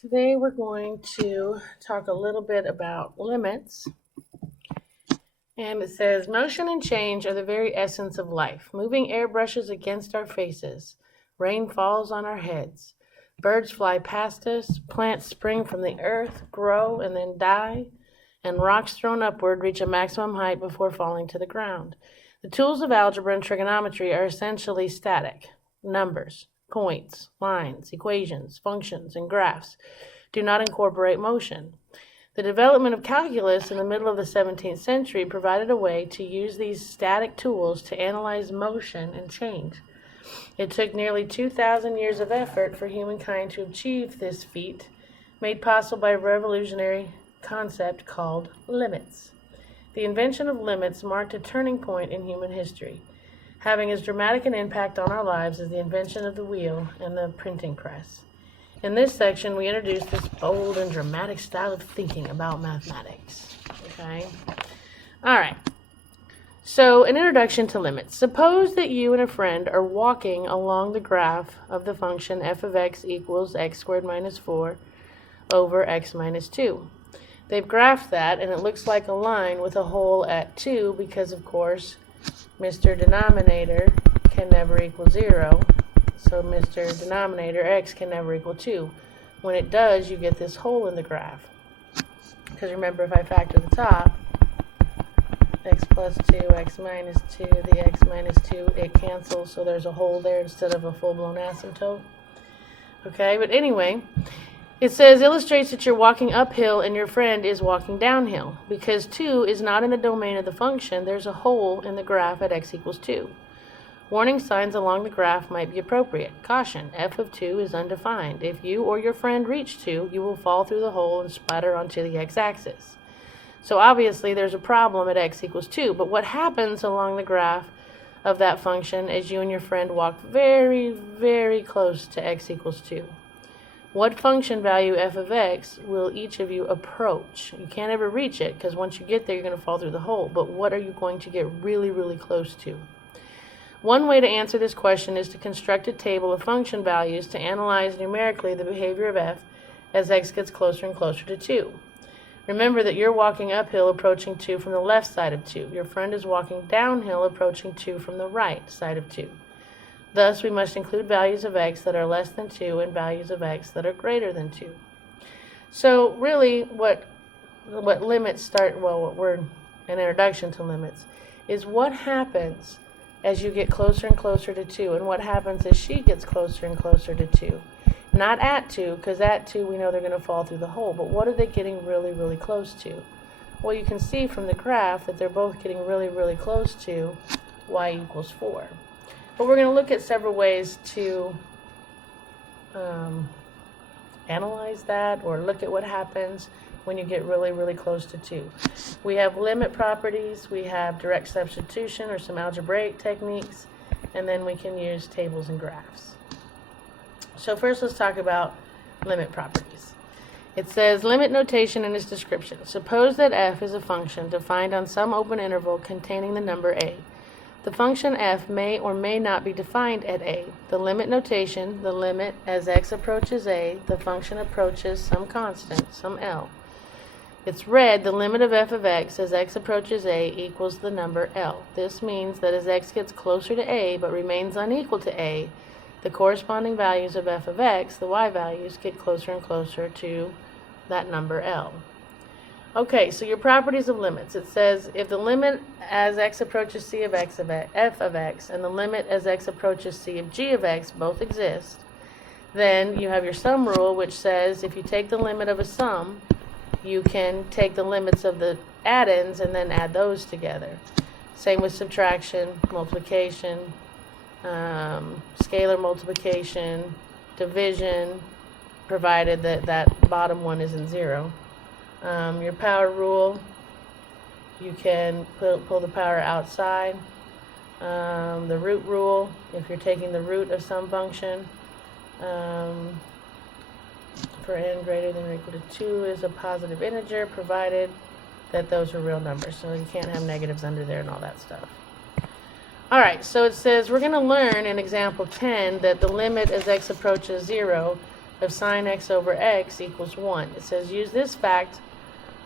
Today we're going to talk a little bit about limits. And it says, motion and change are the very essence of life. Moving air brushes against our faces. Rain falls on our heads. Birds fly past us. Plants spring from the earth, grow, and then die. And rocks thrown upward reach a maximum height before falling to the ground. The tools of algebra and trigonometry are essentially static. Numbers, points, lines, equations, functions, and graphs do not incorporate motion. The development of calculus in the middle of the 17th century provided a way to use these static tools to analyze motion and change. It took nearly 2,000 years of effort for humankind to achieve this feat, made possible by a revolutionary concept called limits. The invention of limits marked a turning point in human history, having as dramatic an impact on our lives as the invention of the wheel and the printing press. In this section, we introduce this bold and dramatic style of thinking about mathematics. Okay? All right. So, an introduction to limits. Suppose that you and a friend are walking along the graph of the function f of x equals x squared minus 4 over x minus 2. They've graphed that, and it looks like a line with a hole at 2 because, of course, Mr. Denominator can never equal 0. So Mr. Denominator, x, can never equal 2. When it does, you get this hole in the graph. Because remember, if I factor the top, x plus 2, x minus 2, the x minus 2, it cancels, so there's a hole there instead of a full-blown asymptote. Okay, but anyway, it says, illustrates that you're walking uphill and your friend is walking downhill. Because 2 is not in the domain of the function, there's a hole in the graph at x equals 2. Warning signs along the graph might be appropriate. Caution, f of 2 is undefined. If you or your friend reach 2, you will fall through the hole and splatter onto the x-axis. So obviously there's a problem at x equals 2, but what happens along the graph of that function as you and your friend walk very, very close to x equals 2? What function value f of x will each of you approach? You can't ever reach it because once you get there you're going to fall through the hole, but what are you going to get really, really close to? One way to answer this question is to construct a table of function values to analyze numerically the behavior of f as x gets closer and closer to 2. Remember that you're walking uphill approaching 2 from the left side of 2. Your friend is walking downhill approaching 2 from the right side of 2. Thus, we must include values of x that are less than 2 and values of x that are greater than 2. So really what limits start, what we're an introduction to limits, is what happens as you get closer and closer to 2, and what happens as she gets closer and closer to 2. Not at 2, because at 2 we know they're going to fall through the hole, but what are they getting really, really close to? Well, you can see from the graph that they're both getting really, really close to y equals 4. But we're going to look at several ways to analyze that, or look at what happens when you get really, really close to 2. We have limit properties, we have direct substitution or some algebraic techniques, and then we can use tables and graphs. So first let's talk about limit properties. It says limit notation in its description. Suppose that f is a function defined on some open interval containing the number a. The function f may or may not be defined at a. The limit notation, the limit as x approaches a, the function approaches some constant, some L. It's read, the limit of f of x as x approaches a equals the number L. This means that as x gets closer to a but remains unequal to a, the corresponding values of f of x, the y values, get closer and closer to that number L. Okay, so your properties of limits. It says if the limit as x approaches c of x of f of x and the limit as x approaches c of g of x both exist, then you have your sum rule, which says if you take the limit of a sum, you can take the limits of the add-ins and then add those together. Same with subtraction, multiplication, scalar multiplication, division, provided that that bottom one isn't 0. Your power rule, you can pull the power outside. The root rule, if you're taking the root of some function, for n greater than or equal to 2 is a positive integer, provided that those are real numbers. So you can't have negatives under there and all that stuff. All right, so it says we're going to learn in example 10 that the limit as x approaches 0 of sine x over x equals 1. It says use this fact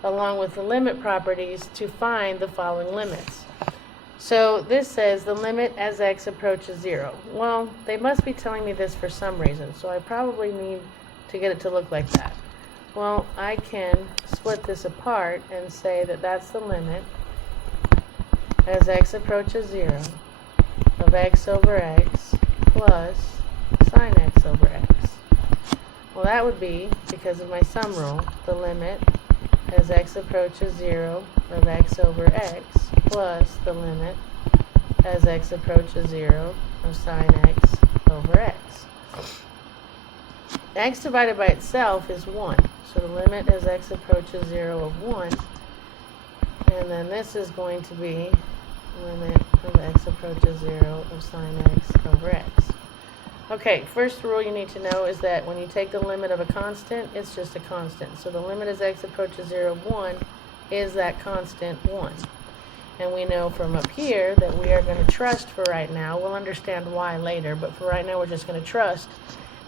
along with the limit properties to find the following limits. So this says the limit as x approaches 0. Well, they must be telling me this for some reason, so I probably need to get it to look like that. Well, I can split this apart and say that that's the limit as x approaches 0 of x over x plus sine x over x. Well, that would be, because of my sum rule, the limit as x approaches 0 of x over x plus the limit as x approaches 0 of sine x over x. X divided by itself is 1. So the limit as x approaches 0 of 1. And then this is going to be limit of x approaches 0 of sine x over x. Okay, first rule you need to know is that when you take the limit of a constant, it's just a constant. So the limit as x approaches 0 of 1 is that constant 1. And we know from up here that we are going to trust for right now. We'll understand why later, but for right now we're just going to trust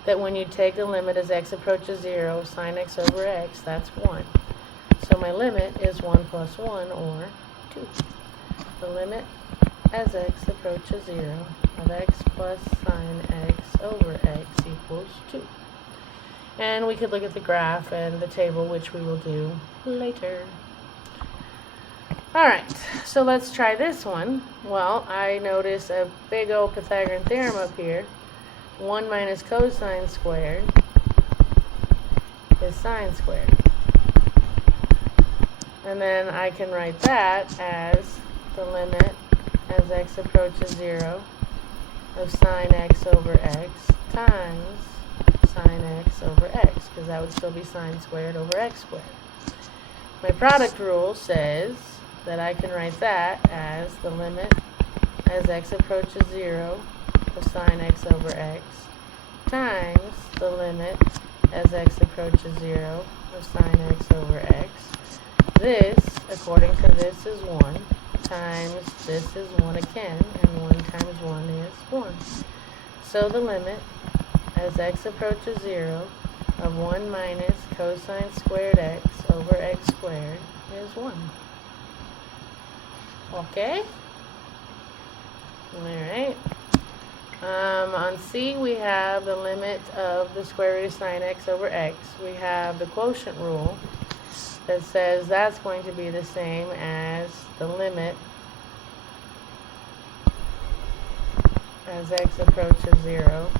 that when you take the limit as x approaches 0 of sine x over x, that's 1. So my limit is 1 plus 1, or 2. The limit as x approaches 0 of x plus sine x over x equals 2. And we could look at the graph and the table, which we will do later. Alright, so let's try this one. Well, I notice a big old Pythagorean theorem up here. 1 minus cosine squared is sine squared. And then I can write that as the limit as x approaches 0 of sine x over x times sine x over x, because that would still be sine squared over x squared. My product rule says that I can write that as the limit as x approaches 0 of sine x over x times the limit as x approaches 0 of sine x over x. This, according to this, is 1 times this is 1 again, and 1 times 1 is 1. So the limit as x approaches 0 of 1 minus cosine squared x over x squared is 1. Okay? Alright. On C, we have the limit of the square root of sine x over x. We have the quotient rule that says that's going to be the same as the limit as x approaches 0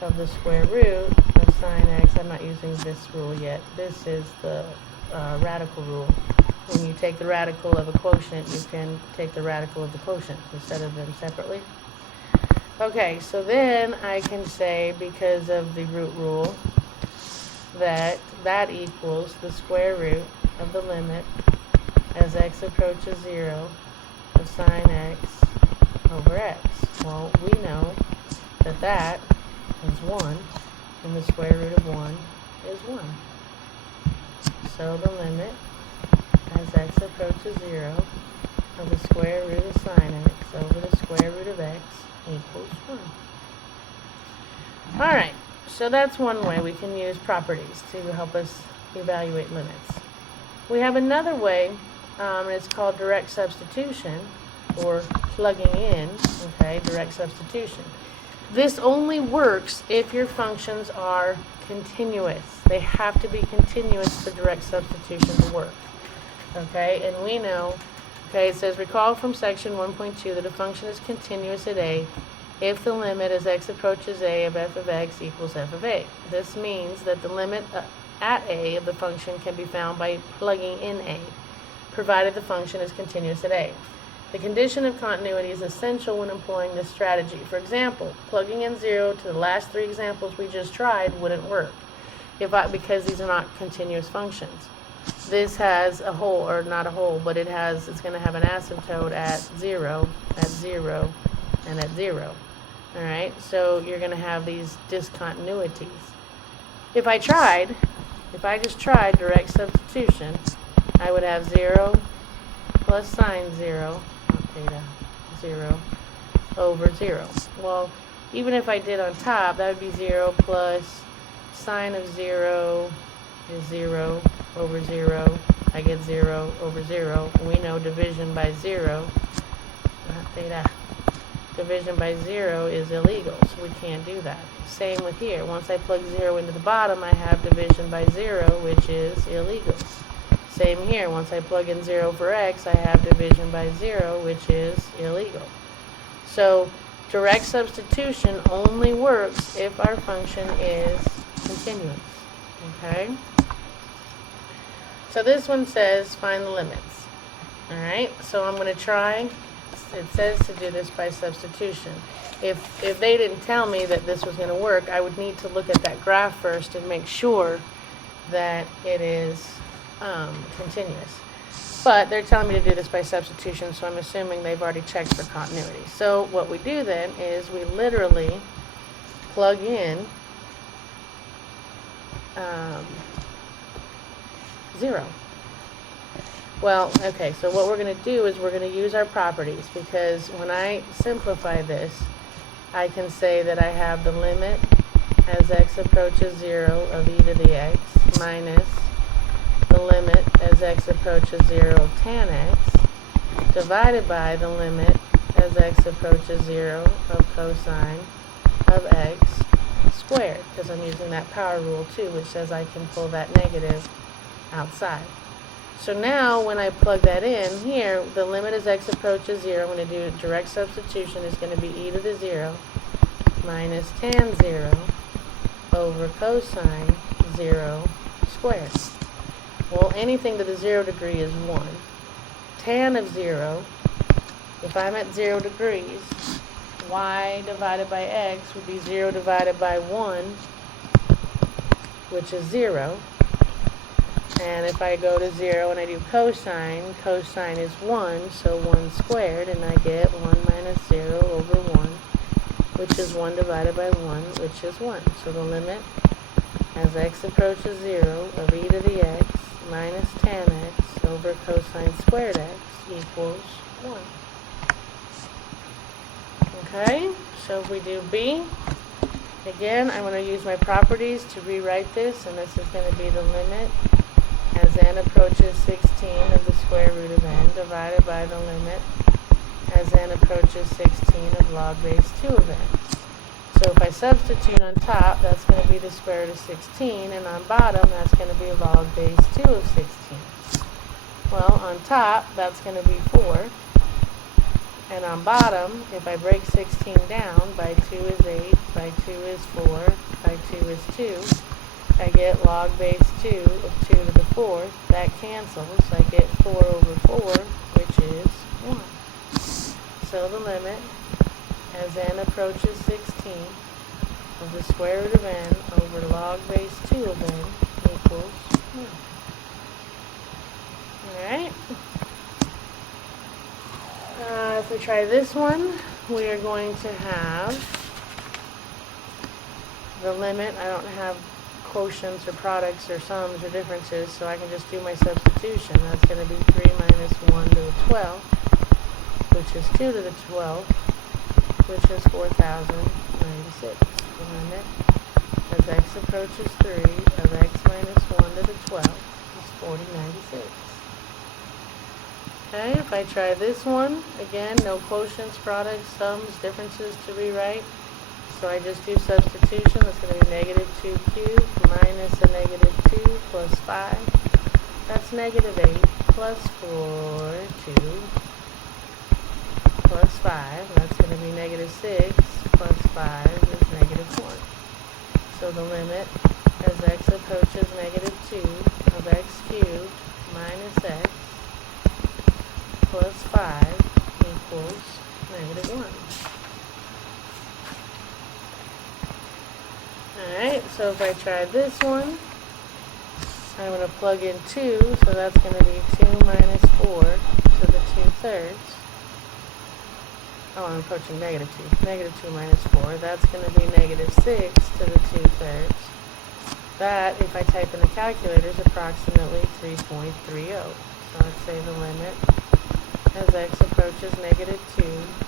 of the square root of sine x. I'm not using this rule yet. This is the radical rule. When you take the radical of a quotient, you can take the radical of the quotient instead of them separately. Okay, so then I can say, because of the root rule, that that equals the square root of the limit as x approaches 0 of sine x over x. Well, we know that that is 1, and the square root of 1 is 1. So the limit as x approaches 0 of the square root of sine x over the square root of x equals 1. Alright, so that's one way we can use properties to help us evaluate limits. We have another way, and it's called direct substitution, or plugging in, okay, direct substitution. This only works if your functions are continuous. They have to be continuous for direct substitution to work. Okay, and we know, okay, it says recall from section 1.2 that a function is continuous at a if the limit as x approaches a of f of x equals f of a. This means that the limit at a of the function can be found by plugging in a, provided the function is continuous at a. The condition of continuity is essential when employing this strategy. For example, plugging in 0 to the last 3 examples we just tried wouldn't work because these are not continuous functions. This has a hole, or not a hole, but it's going to have an asymptote at 0, and at 0. Alright, so you're going to have these discontinuities. If I just tried direct substitution, I would have 0 plus sine 0, theta 0, over 0. Well, even if I did on top, that would be 0 plus sine of 0 is 0 over 0. I get 0 over 0. We know division by 0, not theta, division by 0 is illegal, so we can't do that. Same with here. Once I plug 0 into the bottom, I have division by 0, which is illegal. Same here. Once I plug in 0 for x, I have division by 0, which is illegal. So direct substitution only works if our function is continuous. Okay? So this one says find the limits. Alright, so I'm going to try. It says to do this by substitution. If they didn't tell me that this was going to work, I would need to look at that graph first and make sure that it is continuous. But they're telling me to do this by substitution, so I'm assuming they've already checked for continuity. So what we do then is we literally plug in 0. Well, okay, so what we're going to do is we're going to use our properties, because when I simplify this, I can say that I have the limit as x approaches 0 of e to the x minus the limit as x approaches 0 of tan x divided by the limit as x approaches 0 of cosine of x squared, because I'm using that power rule too, which says I can pull that negative outside. So now when I plug that in here, the limit as x approaches 0, I'm going to do direct substitution, is going to be e to the 0 minus tan 0 over cosine 0 squared. Well, anything to the 0 degree is 1. Tan of 0, if I'm at 0 degrees, y divided by x would be 0 divided by 1, which is 0. And if I go to 0 and I do cosine, cosine is 1, so 1 squared, and I get 1 minus 0 over 1, which is 1 divided by 1, which is 1. So the limit as x approaches 0 of e to the x minus tan x over cosine squared x equals 1. Okay, so if we do b, again, I'm going to use my properties to rewrite this, and this is going to be the limit as n approaches 16 of the square root of n divided by the limit as n approaches 16 of log base 2 of n. So if I substitute on top, that's going to be the square root of 16, and on bottom, that's going to be log base 2 of 16. Well, on top, that's going to be 4, and on bottom, if I break 16 down, by 2 is 8, by 2 is 4, by 2 is 2, I get log base 2 of 2 to the 4th. That cancels. I get 4 over 4, which is 1. So the limit as n approaches 16 of the square root of n over log base 2 of n equals 1. Alright. If we try this one, we are going to have the limit. I don't have quotients or products or sums or differences, so I can just do my substitution. That's going to be 3 minus 1 to the 12th, which is 2 to the 12th, which is 4,096. The limit as x approaches 3 of x minus 1 to the 12th is 4096. Okay, if I try this one, again, no quotients, products, sums, differences to rewrite. So I just do substitution. That's going to be negative 2 cubed minus a negative 2 plus 5. That's negative 8 plus 4, 2 plus 5. That's going to be negative 6 plus 5 is negative 1. So the limit as x approaches negative 2 of x cubed minus x plus 5 equals negative 1. Alright, so if I try this one, I'm going to plug in 2, so that's going to be 2 minus 4 to the 2/3. Oh, I'm approaching negative 2. Negative 2 minus 4, that's going to be negative 6 to the 2/3. That, if I type in the calculator, is approximately 3.30. So let's say the limit as x approaches negative 2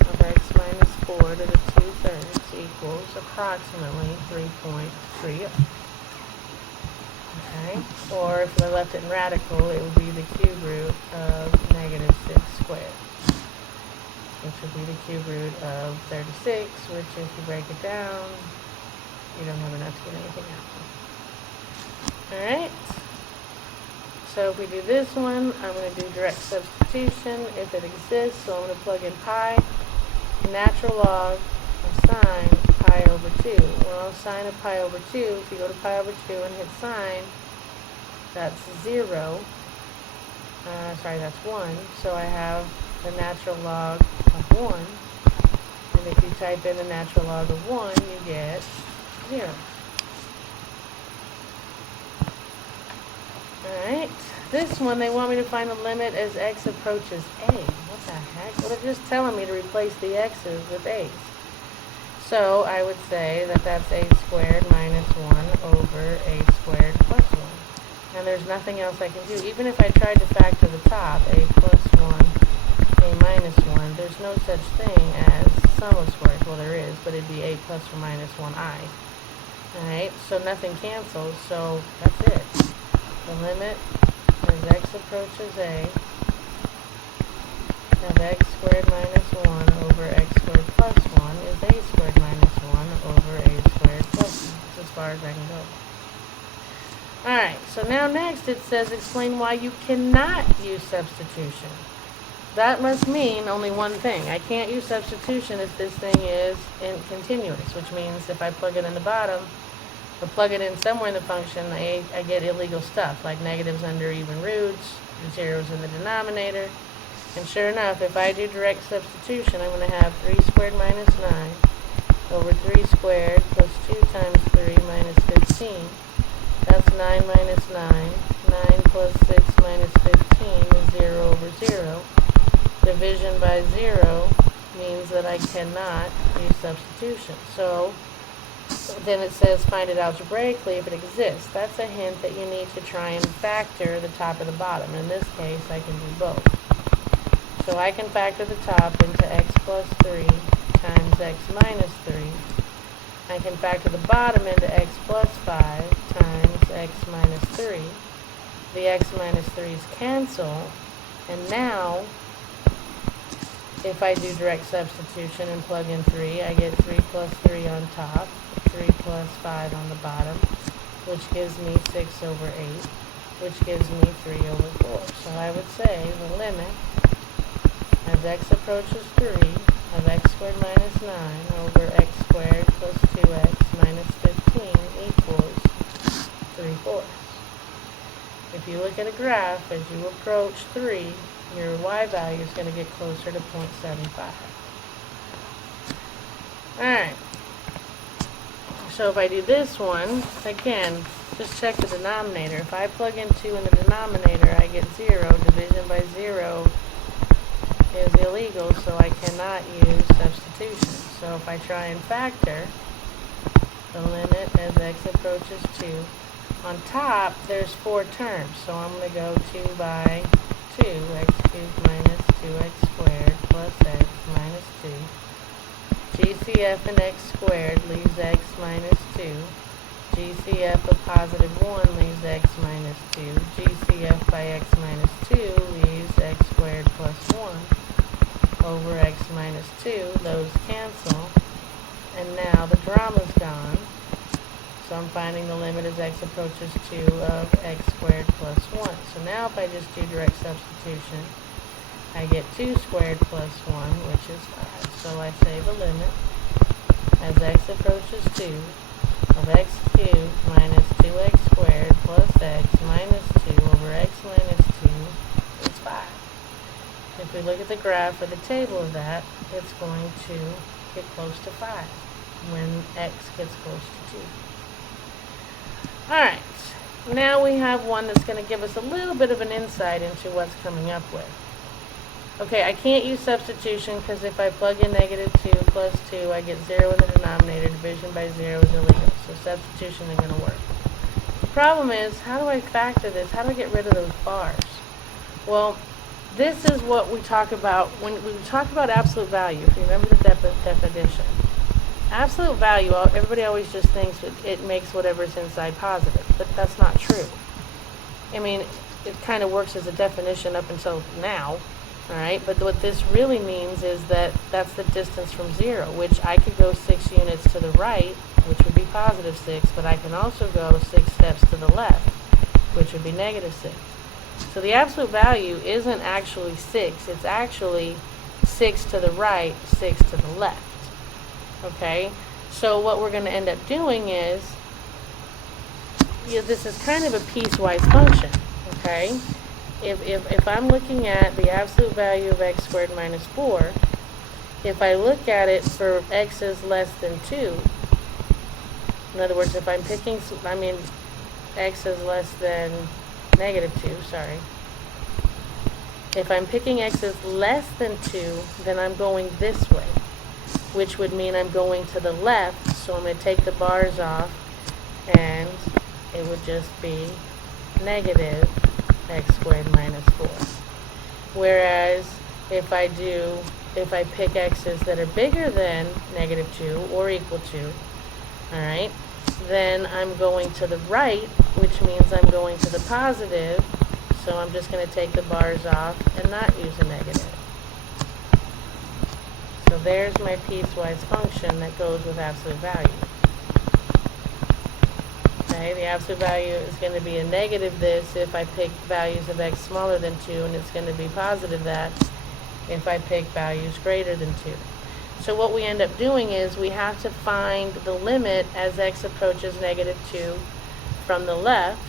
of x minus 4 to the 2/3 equals approximately 3.30. or if I left it in radical, it would be the cube root of negative 6 squared, which would be the cube root of 36, which if you break it down, you don't have enough to get anything out. Alright, so if we do this one, I'm going to do direct substitution if it exists, so I'm going to plug in pi, natural log, of sine pi over 2. Well, sine of pi over 2, if you go to pi over 2 and hit sine, that's 0. That's 1. So I have the natural log of 1. And if you type in the natural log of 1, you get 0. Alright, this one they want me to find the limit as x approaches a. What the heck? Well, they're just telling me to replace the x's with a's. So I would say that that's a squared minus 1 over a squared plus 1. And there's nothing else I can do. Even if I tried to factor the top, a plus 1, a minus 1, there's no such thing as sum of squares. Well, there is, but it'd be a plus or minus 1i. Alright, so nothing cancels, so that's it. The limit as x approaches a of x squared minus 1 over x squared plus 1 is a squared minus 1 over a squared plus 1. That's as far as I can go. Alright, so now next it says explain why you cannot use substitution. That must mean only one thing. I can't use substitution if this thing is continuous, which means if I plug it in the bottom, or plug it in somewhere in the function, I get illegal stuff, like negatives under even roots, zeros in the denominator. And sure enough, if I do direct substitution, I'm going to have 3 squared minus 9 over 3 squared plus 2 times 3 minus 15. That's 9 minus 9. 9 plus 6 minus 15 is 0 over 0. Division by 0 means that I cannot use substitution. So then it says find it algebraically if it exists. That's a hint that you need to try and factor the top and the bottom. In this case, I can do both. So I can factor the top into x plus 3 times x minus 3. I can factor the bottom into x plus 5 times x minus 3. The x minus 3's cancel. And now, if I do direct substitution and plug in 3, I get 3 plus 3 on top, 3 plus 5 on the bottom, which gives me 6 over 8, which gives me 3 over 4. So I would say the limit as x approaches 3 of x squared minus 9 over x squared plus 2x minus 15 equals 3/4. If you look at a graph, as you approach 3, your y value is going to get closer to 0.75. Alright, so if I do this one, again, just check the denominator. If I plug in 2 in the denominator, I get 0. Division by 0 is illegal, so I cannot use substitution. So if I try and factor the limit as x approaches 2, on top there's 4 terms, so I'm going to go 2 by 2, x cubed minus 2x squared plus x minus 2. GCF in x squared leaves x minus 2. GCF of positive 1 leaves x minus 2. GCF by x minus 2 leaves x squared plus 1 over x minus 2. Those cancel. And now the drama's gone. So I'm finding the limit as x approaches 2 of x squared plus 1. So now if I just do direct substitution, I get 2 squared plus 1, which is 5. So I say the limit as x approaches 2 of x cubed minus 2x squared plus x minus 2 over x minus 2 is 5. If we look at the graph or the table of that, it's going to get close to 5 when x gets close to 2. Alright, now we have one that's going to give us a little bit of an insight into what's coming up with. Okay, I can't use substitution because if I plug in negative 2 plus 2, I get 0 in the denominator. Division by 0 is illegal, so substitution isn't going to work. The problem is, how do I factor this? How do I get rid of those bars? Well, this is what we talk about when we talk about absolute value. If you remember the definition. Absolute value, everybody always just thinks it makes whatever's inside positive, but that's not true. I mean, it kind of works as a definition up until now, all right? But what this really means is that that's the distance from 0, which I could go 6 units to the right, which would be positive 6, but I can also go 6 steps to the left, which would be negative 6. So the absolute value isn't actually 6. It's actually 6 to the right, 6 to the left. Okay? So what we're going to end up doing is, this is kind of a piecewise function. Okay? If I'm looking at the absolute value of x squared minus 4, if I look at it for x is less than 2, in other words, if I'm picking, x is less than negative 2, sorry. If I'm picking x is less than 2, then I'm going this way, which would mean I'm going to the left, so I'm going to take the bars off, and it would just be negative x squared minus 4. Whereas if I pick x's that are bigger than negative 2 or equal to, alright, then I'm going to the right, which means I'm going to the positive, so I'm just going to take the bars off and not use a negative. So there's my piecewise function that goes with absolute value. Okay, the absolute value is going to be a negative this if I pick values of x smaller than 2, and it's going to be positive that if I pick values greater than 2. So what we end up doing is we have to find the limit as x approaches negative 2 from the left,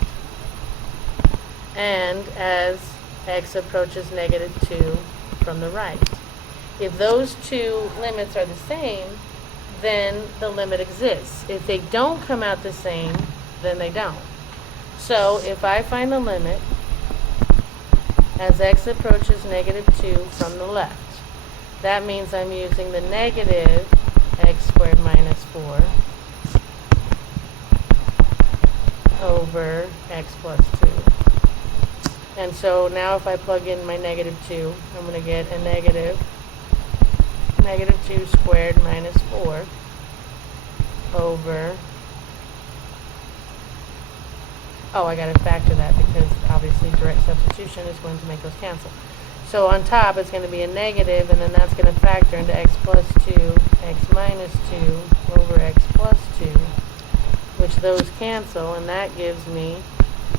and as x approaches negative 2 from the right. If those two limits are the same, then the limit exists. If they don't come out the same, then they don't. So if I find the limit as x approaches negative 2 from the left, that means I'm using the negative x squared minus 4 over x plus 2. And so now if I plug in my negative 2, I'm going to get a negative 2 squared minus 4 over, I got to factor that because obviously direct substitution is going to make those cancel. So on top it's going to be a negative, and then that's going to factor into x plus 2, x minus 2 over x plus 2, which those cancel, and that gives me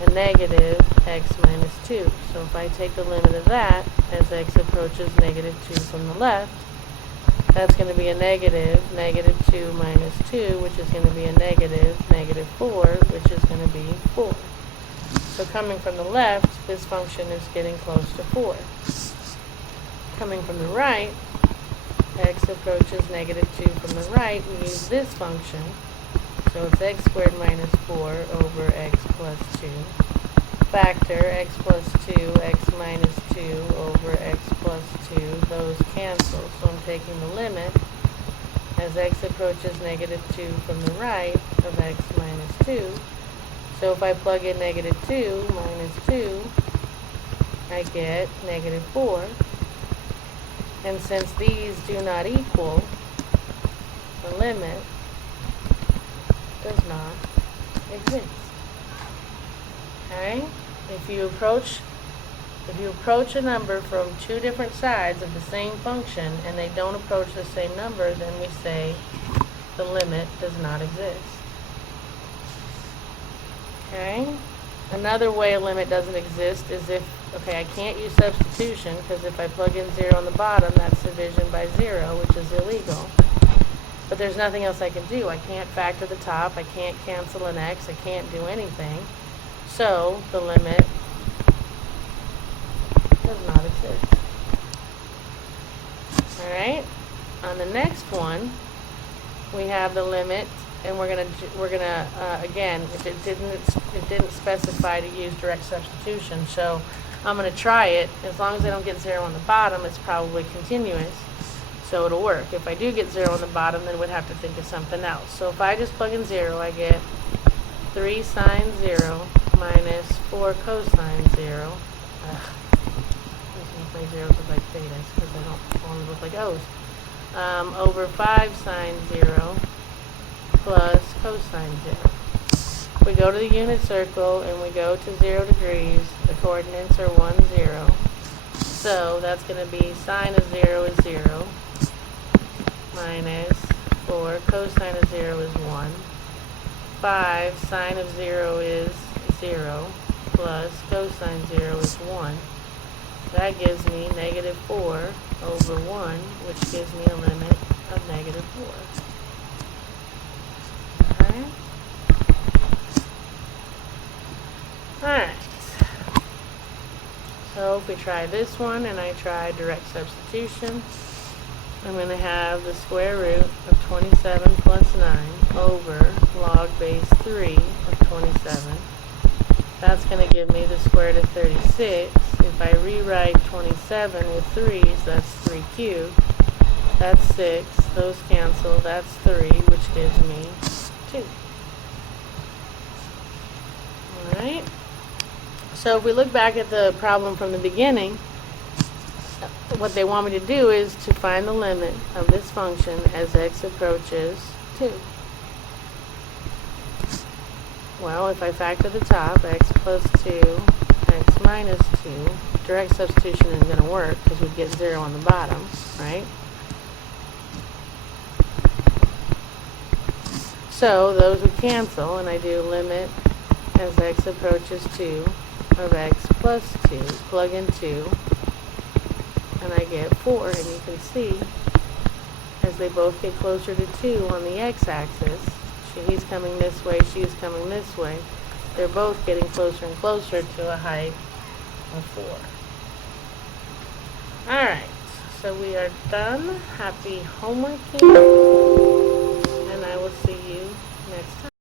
a negative x minus 2. So if I take the limit of that as x approaches negative 2 from the left, that's going to be a negative 2 minus 2, which is going to be a negative 4, which is going to be 4. So coming from the left, this function is getting close to 4. Coming from the right, x approaches negative 2 from the right, we use this function. So it's x squared minus 4 over x plus 2. Factor x plus 2, x minus 2 over x plus 2. Those cancel. So I'm taking the limit as x approaches negative 2 from the right of x minus 2. So if I plug in negative 2 minus 2, I get negative 4. And since these do not equal, the limit does not exist. Okay? If you approach a number from two different sides of the same function and they don't approach the same number, then we say the limit does not exist. Okay? Another way a limit doesn't exist is if, I can't use substitution because if I plug in 0 on the bottom, that's division by 0, which is illegal. But there's nothing else I can do. I can't factor the top, I can't cancel an x, I can't do anything. So the limit does not exist. Alright? On the next one, we have the limit, and we're gonna again, it didn't specify to use direct substitution, so I'm gonna try it. As long as I don't get 0 on the bottom, it's probably continuous, so it'll work. If I do get 0 on the bottom, then we'd have to think of something else. So if I just plug in 0, I get 3 sine 0 minus 4 cosine 0. My zeros look like thetas because I don't want to look like O's. Over 5 sine 0 plus cosine 0. we go to the unit circle and we go to 0 degrees, the coordinates are 1, 0. So that's going to be sine of 0 is 0, minus 4 cosine of 0 is 1, 5 sine of 0 is 0, plus cosine 0 is 1. That gives me negative 4 over 1, which gives me a limit of negative 4. Okay? Alright. So if we try this one and I try direct substitution, I'm going to have the square root of 27 plus 9 over log base 3 of 27. That's going to give me the square root of 36. If I rewrite 27 with 3's, that's 3 cubed. That's 6. Those cancel. That's 3, which gives me 2. Alright. So if we look back at the problem from the beginning, what they want me to do is to find the limit of this function as x approaches 2. Well, if I factor the top, x plus 2, x minus 2, direct substitution isn't going to work because we'd get 0 on the bottom, right? So those would cancel, and I do limit as x approaches 2 of x plus 2, plug in 2, and I get 4, and you can see as they both get closer to 2 on the x-axis, he's coming this way, she's coming this way, they're both getting closer and closer to a height of 4. Alright, so we are done. Happy homework, and I will see you next time.